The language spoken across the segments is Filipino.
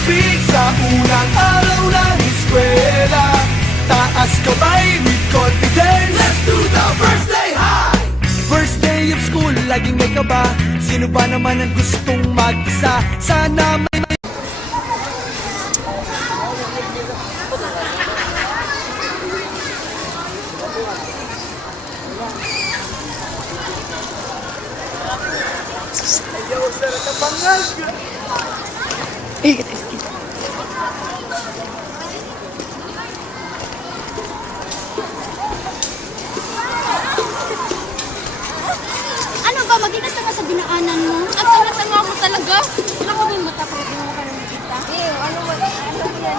sabik sa unang araw ng eskwela. Taas kamay with confidence. Let's do the first day high. First day of school, laging may kaba. Sino ba naman ang gustong mag-isa? Sana may ayaw sa nakapangag. Ano ba? Mag-ingat ka sa binaanan mo. At tanga-tanga mo talaga. Wala ko din mata para di mo ka naman kita. Ano mo yan, girl?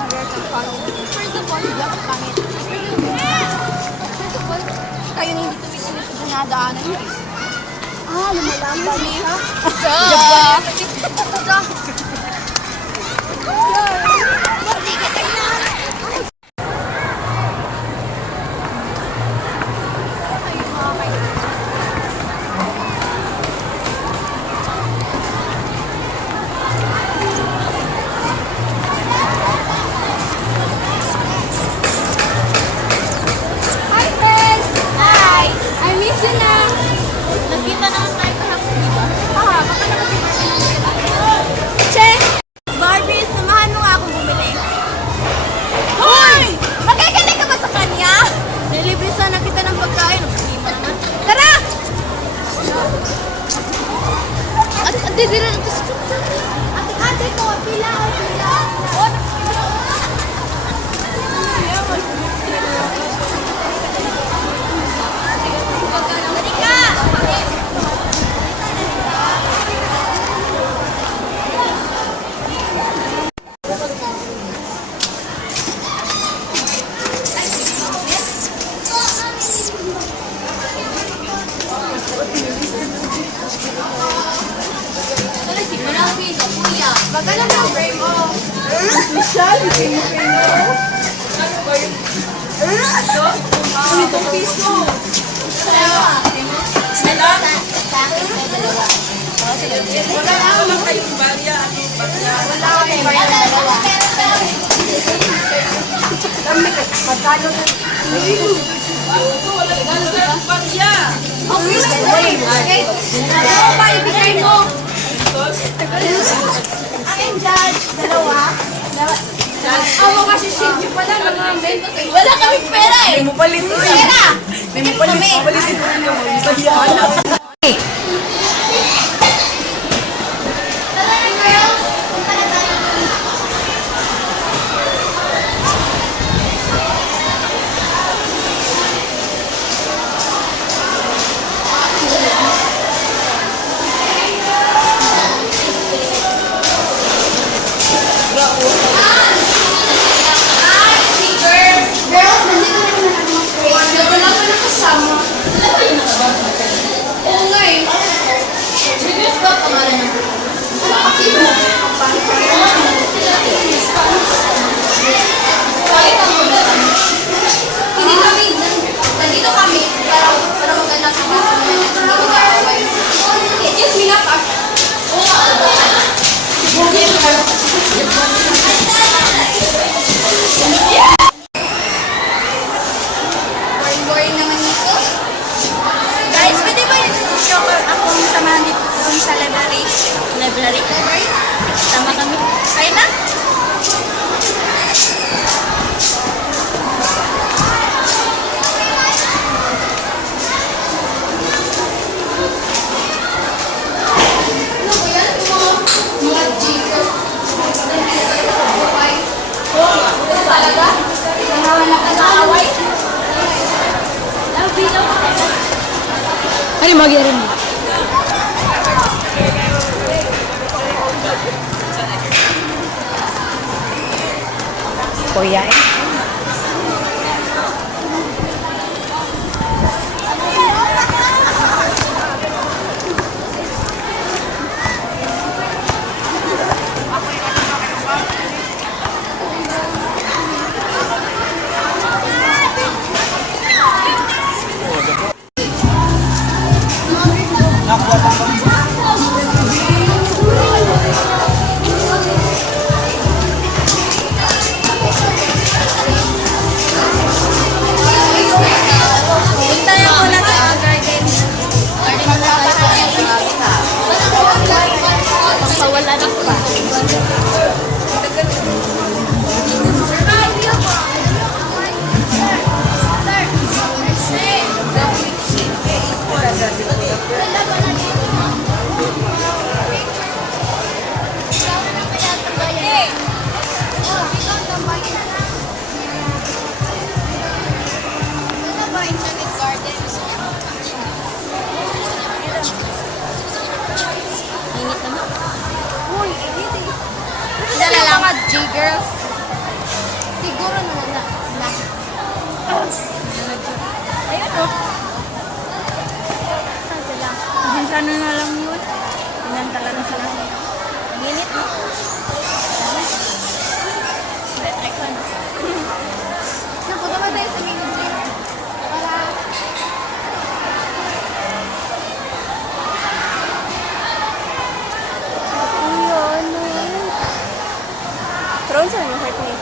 First of all, hindi ako pangit. First of all, kayo na hindi tumitin sa dinadaanan. Lumalamba niya. Hi, friends! Hi! I miss you na! Nagkita naman tayo kahapon, di ba? Baka naman si Barbie. Che! Barbie, samahan mo nga akong bumili. Hoy! Makikinig ka ba sa kanya? Nilibre sana kita ng pagkain. Hindi mo naman. Tara! Ate, dira na ito. Ate ko, pila. Magkano na ang frame mo? Michelle, hindi mo kayo. Ano ba yun? Ito? 2 piso. Sila? Wala naman kayong barya. Wala kayong barya. Magkano na? Wala kayong barya. Okay. Ano ba ibigay mo? Akin, Judge. Dalawa. Ako kasi shake you pala. Wala kaming pera eh. May mo palit ito. Pera! May mo palit ito. Sa hiyahan. Library? Tama kami. Kain na? Ano ba yan? Mga Jesus. Talaga? Nakaaway? Ano magyari mo? Kuya eh. ano na lang yun. Pinantala na sa lang. Ginit, no? Try ko, no? Napunta ba tayo sa mini gym? Para... Ayun, no? Pero saan yung heart niya?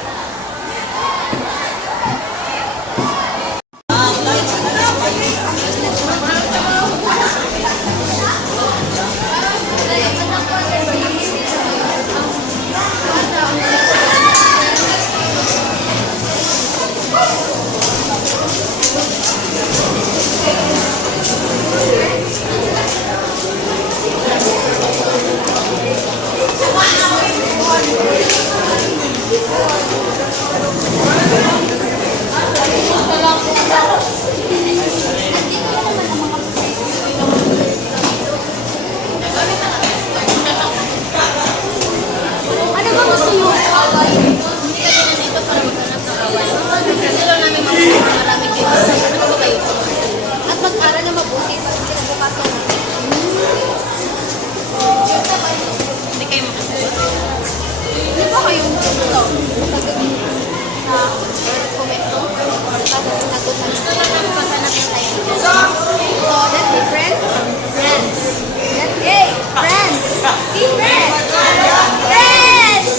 Ano ba gusto mo? Hindi kasi nandito para maghanap ng kawan. Kasi lang namin maraming kayo. Ano ba kayo? At mag-aral na mabuti para sa kinabukasan. Hindi kayo makasagot. Hindi ba kayong ito? Sasagot sa komento? Para sinagot na gusto lang namin maghanap ng tayo. So, let's be friends. Friends. Let's be friends. Be friends. Friends!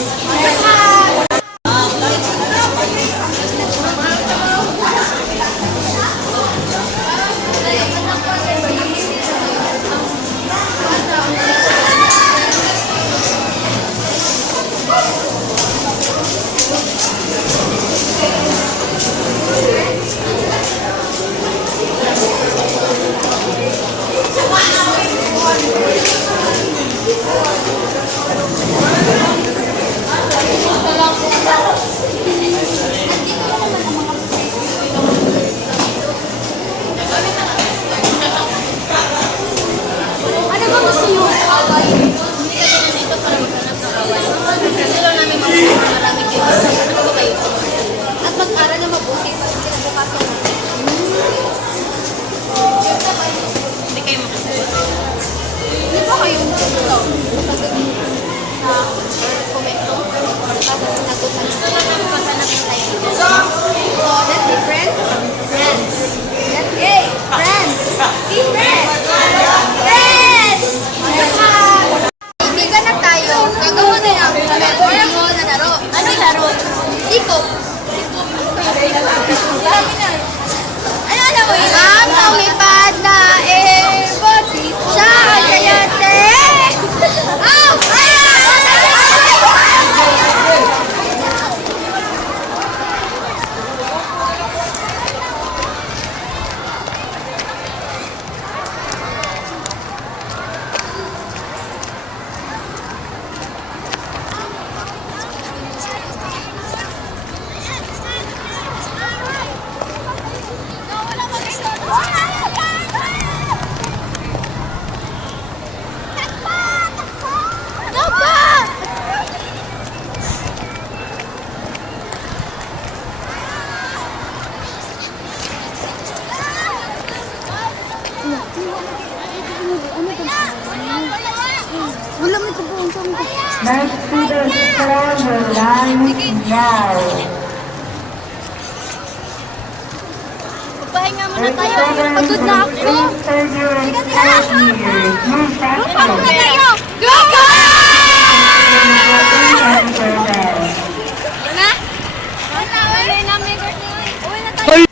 Ano ba gusto mo? Hindi kasi nandito para maghanap ng kawan. Kasi lang namin maraming kayo. Ano ba kayo? At mag-aral na mabuti para sa kinabukasan. Hindi kayo makasagot. Hindi ba kayong ito? Sasagot sa komento? Para sinagot na gusto lang namin maghanap ng tayo. So, let's be friends. Friends. Let's be friends. Be friends. Friends! Ibigan na tayo. Gagawa na lang. Memorable na laro. Ano laro? Sikop. Ano alam mo yun? Ang lumipad na airport. Siya ang sayate. Oh! Wala mo ito po. Next to the server line now. Magpahinga muna tayo. Pagod na ako. Pagod na tayo. Go! Go! Na? Uwi na namin. Uwi na tayo.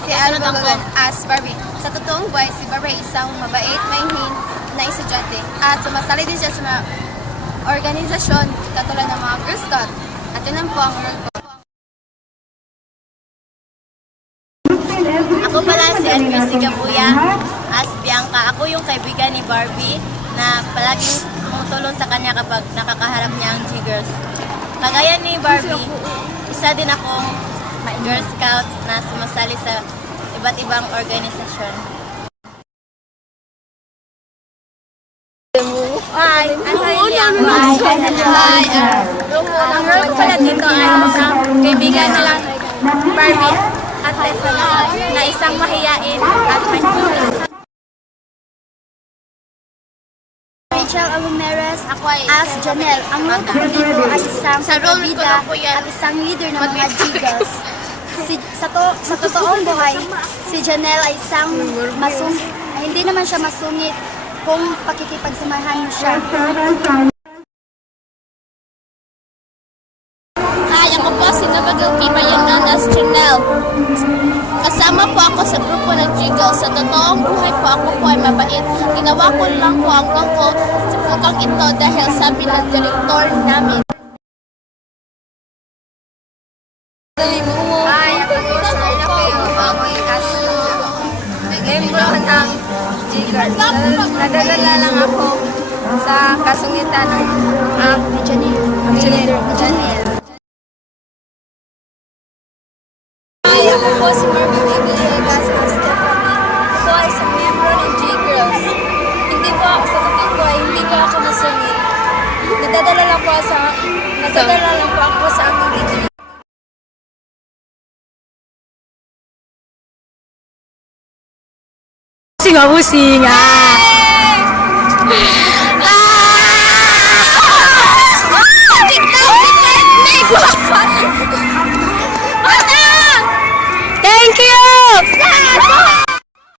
Si Albagan as Barbie. Sa totoong buhay, si Barbie ay isang mabait, mahinhin na estudyante at sumasali din siya sa mga organisasyon katulad ng mga Girl Scout. At yun lang po ang role ko. Ako pala si Almisi Gabuya, as Bianca. Ako yung kaibigan ni Barbie na palaging tumutulong sa kanya kapag nakakaharap niya ang G-Girls. Kagaya ni Barbie, isa din akong Girl Scout na sumasali sa iba't ibang organisasyon. Ay, ano yan? Ang role ko pala dito ay isang kaibigan nilang Barbie at Tiffany na isang mahiyain at manipulative. Rachel Alumeres, ako ay as Janelle. Ang role ko dito ay isang bida at isang leader ng mga Giggles. Sa totoong buhay, si Janelle ay isang hindi naman siya masungit kung pakikipagsamahan mo siya. Hi, ako po si Nabagal P. Bayan as Janelle. Kasama po ako sa grupo ng Giggles. Sa totoong buhay po ako po ay mabait. Ginawa ko lang po ang role ko sa putang ito dahil sabi ng direktor namin. Hi, ako po si Arna Peo. Ako ay as membro ng Giggles. Nadalala lang ako sa kasungitan ng Janelle. Hi, ako po si Marvin Villegas as Stephanie. Ako ay isang membro ng Giggles. Hindi po ako sa totoong buhay, hindi po ako nasungit. Nadadala lang po ako sa aming video. Busing ah!